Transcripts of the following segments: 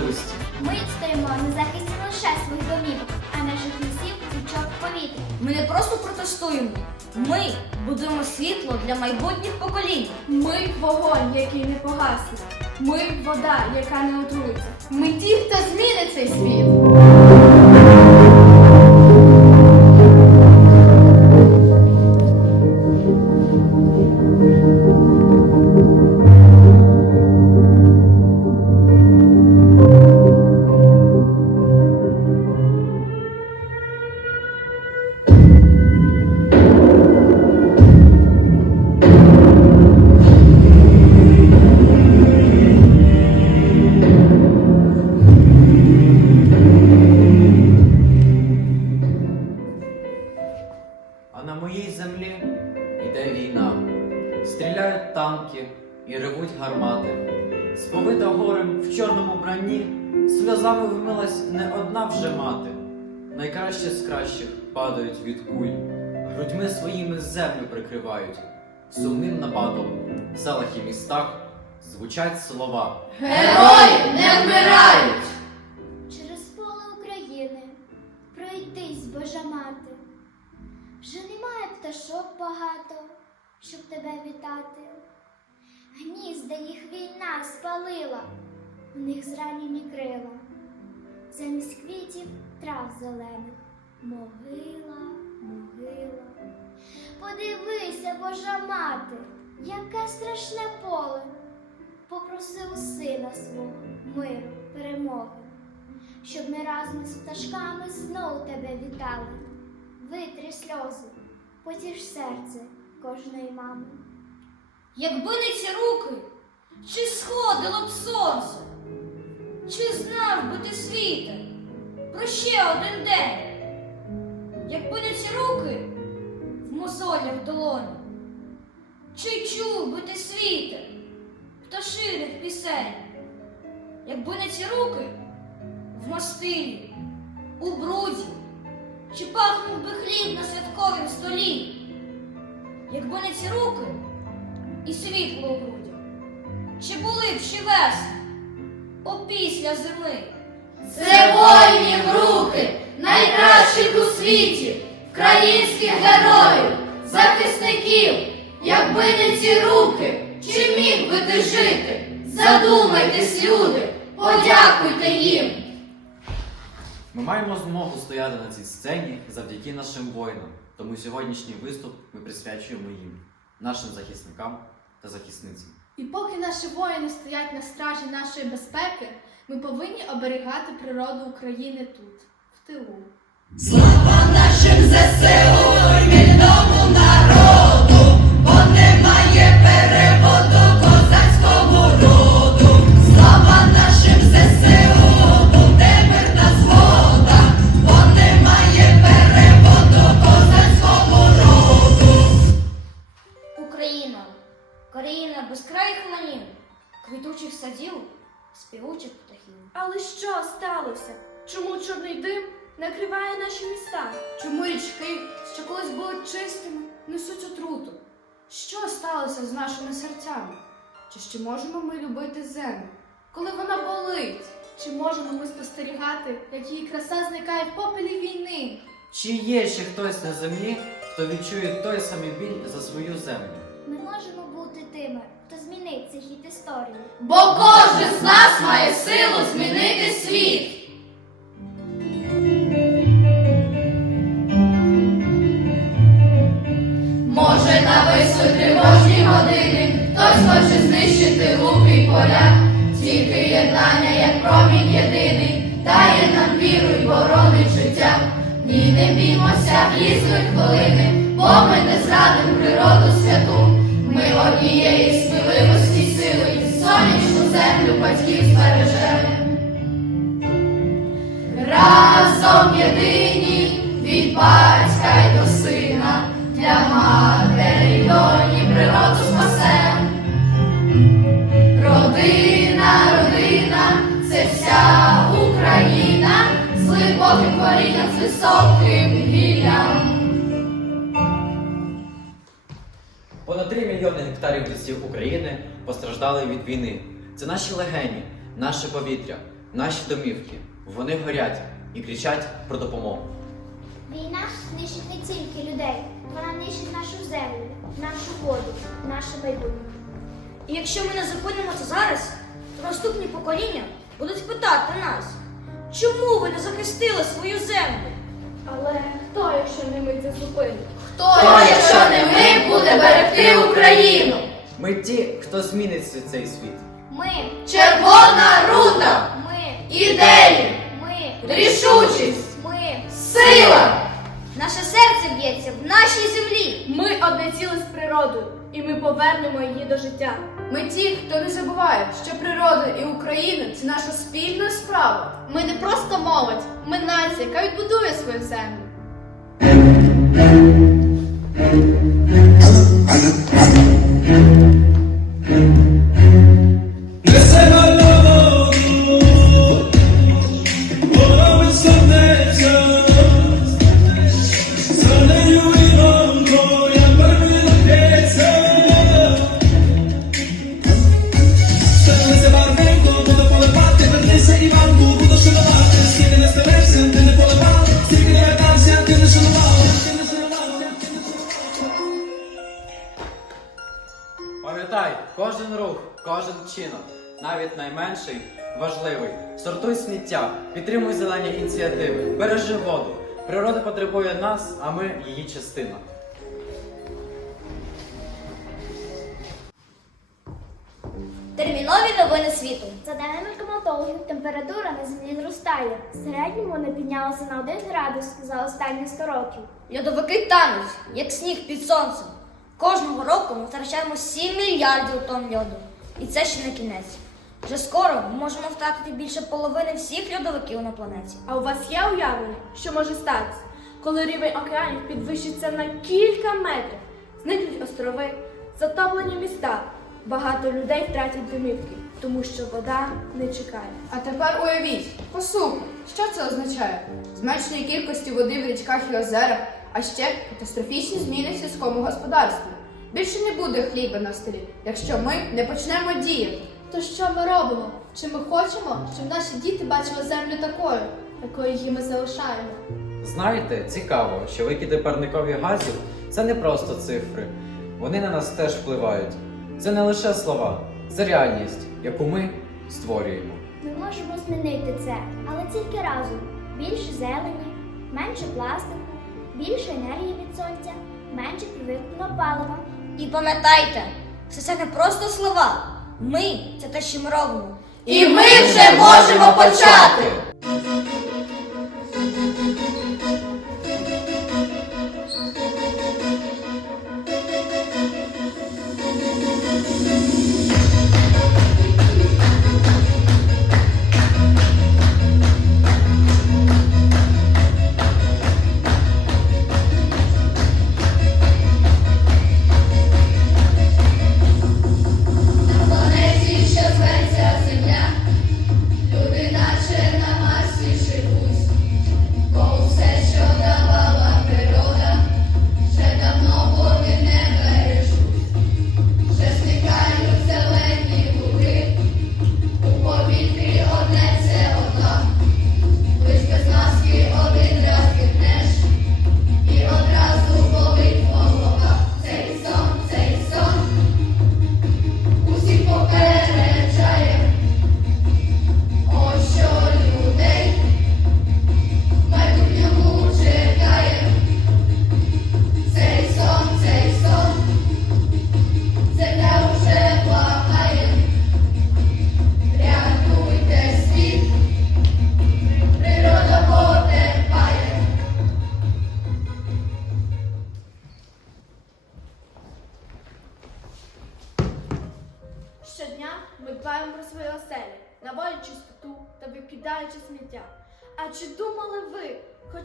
сміливості. Ми стоїмо на захисті не лише своїх домів, а наших лісів, річок, повітря. Ми не просто протестуємо. Ми будуємо світло для майбутніх поколінь. Ми вогонь, який не погасне. Ми вода, яка не отрується. Ми ті, хто змінить цей світ. Найкраще з кращих падають від куль, грудьми своїми землю прикривають. Сумним нападом в селах і містах звучать слова. Герої не вмирають! Через поле України пройтись, Божа мати. Вже немає пташок багато, щоб тебе вітати. Гнізда їх війна спалила, у них зранені крила. Замість квітів трав зелених, могила, могила. Подивися, Божа мати, яке страшне поле. Попроси у сина свого миру, перемоги щоб ми разом з пташками знов тебе вітали. Витри сльози, потіш серце кожної мами. Якби не ці руки, чи сходило б сонце? Чи знав би ти світе про ще один день? Не ці руки в мозолях долоні, чи чув би ти світе пташиних пісень? Не ці руки в мастилі, у бруді, чи пахнув би хліб на святковім столі? Не ці руки і світло у грудях, чи були б ще весни опісля зими? Це воїнів руки, найкращих у світі, українських героїв, захисників. Якби не ці руки, чи міг би ти жити? Задумайтесь, люди, подякуйте їм. Ми маємо змогу стояти на цій сцені завдяки нашим воїнам. Тому сьогоднішній виступ ми присвячуємо їм, нашим захисникам та захисницям. І поки наші воїни стоять на стражі нашої безпеки, ми повинні оберігати природу України тут, тилу. Слава нашим ЗСУ, вільному народу, спостерігати, як її краса зникає в попелі війни? Чи є ще хтось на землі, хто відчує той самий біль за свою землю? Ми можемо бути тими, хто змінить цей хід історії. Бо кожен з нас має силу змінити світ. Може нависли тривожні години, хтось хоче знищити луки й поля, тільки єднання, як промінь єдиний, дає нам віру й боронить життя. Ні, не біймося гізли хвилини, бо ми не зрадимо природу святу. Ми однієї сміливості сили, сонячну землю батьків збережемо. Разом єдині від батька й до сина, для матері доні природу з глибоким корінням, з високим гіллям. Понад 3 мільйони гектарів лісів України постраждали від війни. Це наші легені, наше повітря, наші домівки. Вони горять і кричать про допомогу. Війна нищить не тільки людей, вона нищить нашу землю, нашу воду, наше майбутнє. І якщо ми не зупинимо це зараз, то наступні покоління будуть питати нас, чому ви не захистили свою землю? Але хто, якщо не ми це зупинить? Хто, якщо не ми, буде берегти Україну? Ми ті, хто змінить цей світ. Ми, Червона рута, ми, ідеї, ми, рішучість, ми. сила. Наше серце б'ється в нашій землі. Ми одне ціле з природою, і ми повернемо її до життя. Ми ті, хто не забуває, що природа і Україна це наша спільна справа. Ми не просто молодь, ми нація, яка відбудує свою землю. Пам'ятай, бережи воду. Природа потребує нас, а ми її частина. Термінові новини світу. За даними кліматологів, температура на землі зростає. В середньому вона піднялася на 1 градус за останні 100 років. Льодовики тануть, як сніг під сонцем. Кожного року ми втрачаємо 7 мільярдів тонн льоду. І це ще не кінець. Вже скоро ми можемо втратити більше половини всіх льодовиків на планеті. А у вас є уявлення, що може статися, коли рівень океанів підвищиться на кілька метрів, зникнуть острови, затоплені міста, багато людей втратять домівки, тому що вода не чекає. А тепер уявіть, посуха. Що це означає? Зменшення кількості води в річках і озерах, а ще катастрофічні зміни в сільському господарстві. Більше не буде хліба на столі, якщо ми не почнемо діяти. То що ми робимо? Чи ми хочемо, щоб наші діти бачили землю такою, якою її ми залишаємо? Знаєте, цікаво, що викиди парникових газів це не просто цифри. Вони на нас теж впливають. Це не лише слова, це реальність, яку ми створюємо. Ми можемо змінити це, але тільки разом. Більше зелені, менше пластику, більше енергії від сонця, менше привикного палива. І пам'ятайте, що це не просто слова. Ми це те, що ми робимо. І ми вже можемо почати.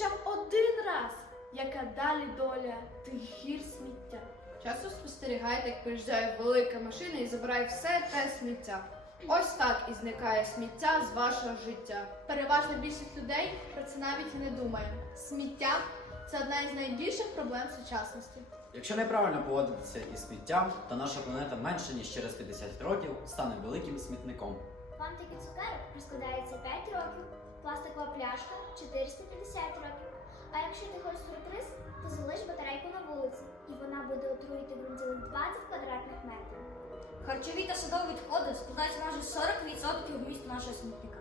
Хоча б один раз, яка далі доля тих гір сміття? Часто спостерігаєте, як приїжджає велика машина і забирає все те сміття. Ось так і зникає сміття з вашого життя. Переважна більшість людей про це навіть і не думає. Сміття це одна із найбільших проблем сучасності. Якщо неправильно поводитися із сміттям, то наша планета менше ніж через 50 років стане великим смітником. Фантики цукерок розкладається 5 років, пластикова пляшка 450 років. А якщо ти хочеш сюрприз, то залиш батарейку на вулиці, і вона буде отруїти ґрунтових 20 квадратних метрів. Харчові та садові відходи складають майже 40% вмісту нашого смітника.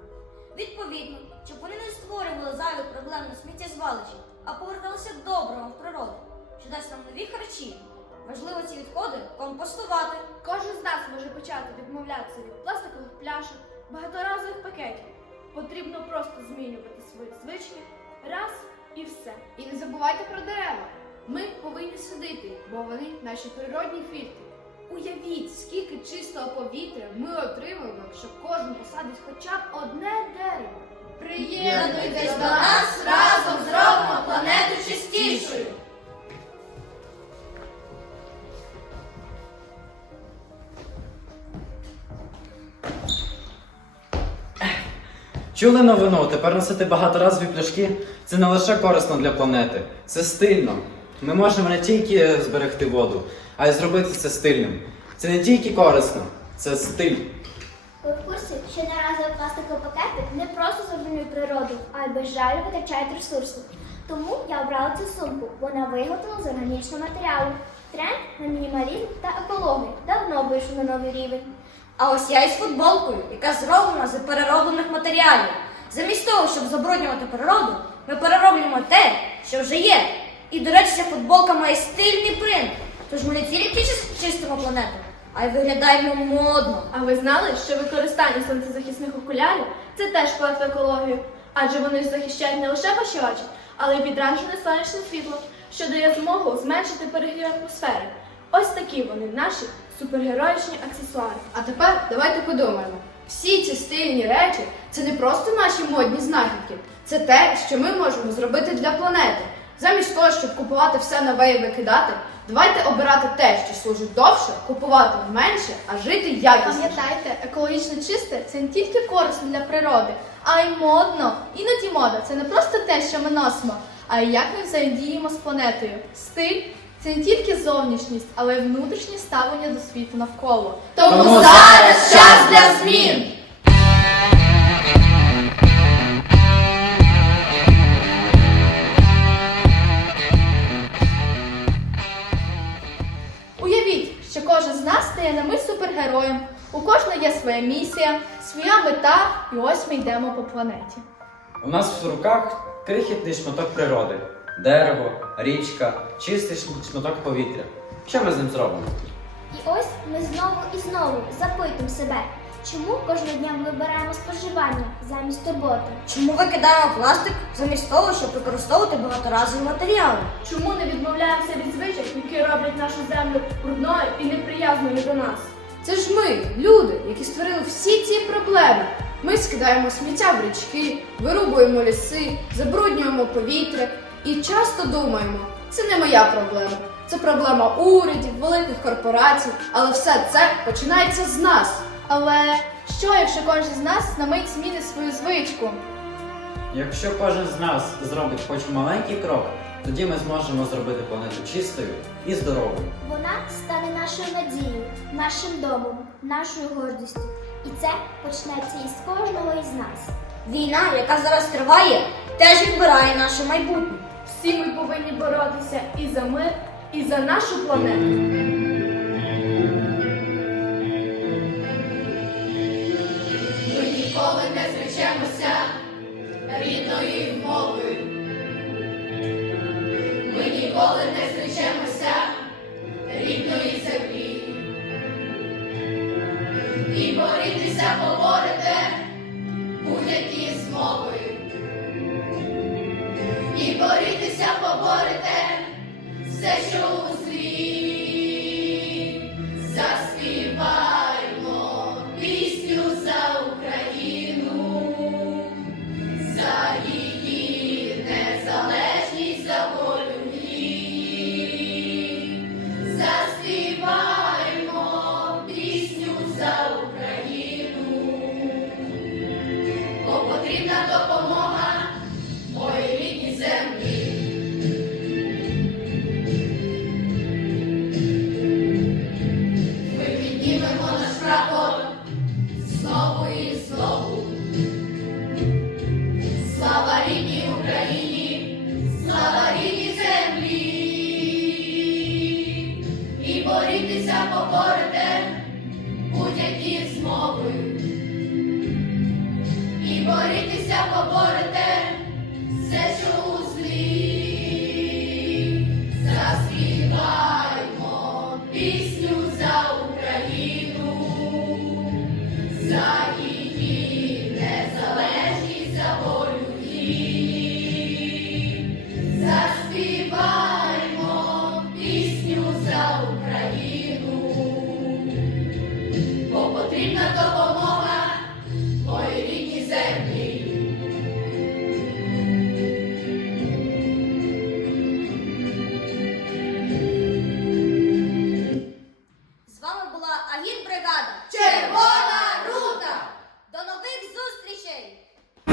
Відповідно, щоб вони не створювали зайвих проблем на сміттєзвалищі, а поверталися доброго в природу, що дасть нам нові харчі. Важливо ці відходи компостувати. Кожен з нас може почати відмовлятися від пластикових пляшок, багаторазових пакетів. Потрібно просто змінювати свої звички раз і все. І не забувайте про дерева. Ми повинні садити, бо вони наші природні фільтри. Уявіть, скільки чистого повітря ми отримаємо, якщо кожен посадить хоча б одне дерево. Приєднуйтесь до нас, разом зробимо планету чистішою. Чули новину? Тепер носити багаторазові пляшки це не лише корисно для планети, це стильно. Ми можемо не тільки зберегти воду, а й зробити це стильним. Це не тільки корисно, це стиль. Ви в курсі, що одноразові пластикові пакети не просто забруднюють природу, а й безжально витрачають ресурси. Тому я обрала цю сумку. Вона виготовлена з органічного матеріалу. Тренд на мінімалізм та екологію давно вийшов на новий рівень. А ось я із футболкою, яка зроблена з перероблених матеріалів. Замість того, щоб забруднювати природу, ми перероблюємо те, що вже є. І, до речі, ця футболка має стильний принт. Тож ми не тільки чис- чистимо планету, а й виглядаємо модно. А ви знали, що використання сонцезахисних окулярів це теж вклад в екологію, адже вони захищають не лише ваші очі, але й відражене сонячне світло, що дає змогу зменшити перегрів атмосфери. Ось такі вони наші супергероїчні аксесуари. А тепер давайте подумаємо. Всі ці стильні речі це не просто наші модні знахідки, це те, що ми можемо зробити для планети. Замість того, щоб купувати все нове і викидати, давайте обирати те, що служить довше, купувати менше, а жити якісніше. Пам'ятайте, екологічно чисте це не тільки корисно для природи, а й модно. Іноді мода це не просто те, що ми носимо, а й як ми взаємодіємо з планетою. Стиль це не тільки зовнішність, але й внутрішнє ставлення до світу навколо. Тому Тому зараз час для змін. Уявіть, що кожен з нас стає на мить супергероєм. У кожного є своя місія, своя мета, і ось ми йдемо по планеті. У нас в руках крихітний шматок природи, дерево, річка, чистий шматок повітря. Що ми з ним зробимо? І ось ми знову і знову запитуємо себе, чому кожного дня ми вибираємо споживання замість турботи. Чому викидаємо пластик замість того, щоб використовувати багаторазові матеріали? Чому не відмовляємося від звичок, які роблять нашу землю брудною і неприязною до нас? Це ж ми, люди, які створили всі ці проблеми. Ми скидаємо сміття в річки, вирубуємо ліси, забруднюємо повітря і часто думаємо, це не моя проблема. Це проблема урядів, великих корпорацій, але все це починається з нас. Але що, якщо кожен з нас на мить змінить свою звичку? Якщо кожен з нас зробить хоч маленький крок, тоді ми зможемо зробити планету чистою і здоровою. Вона стане нашою надією, нашим домом, нашою гордістю. І це почнеться із кожного із нас. Війна, яка зараз триває, теж відбирає наше майбутнє. Всі ми повинні боротися і за мир, і за нашу планету.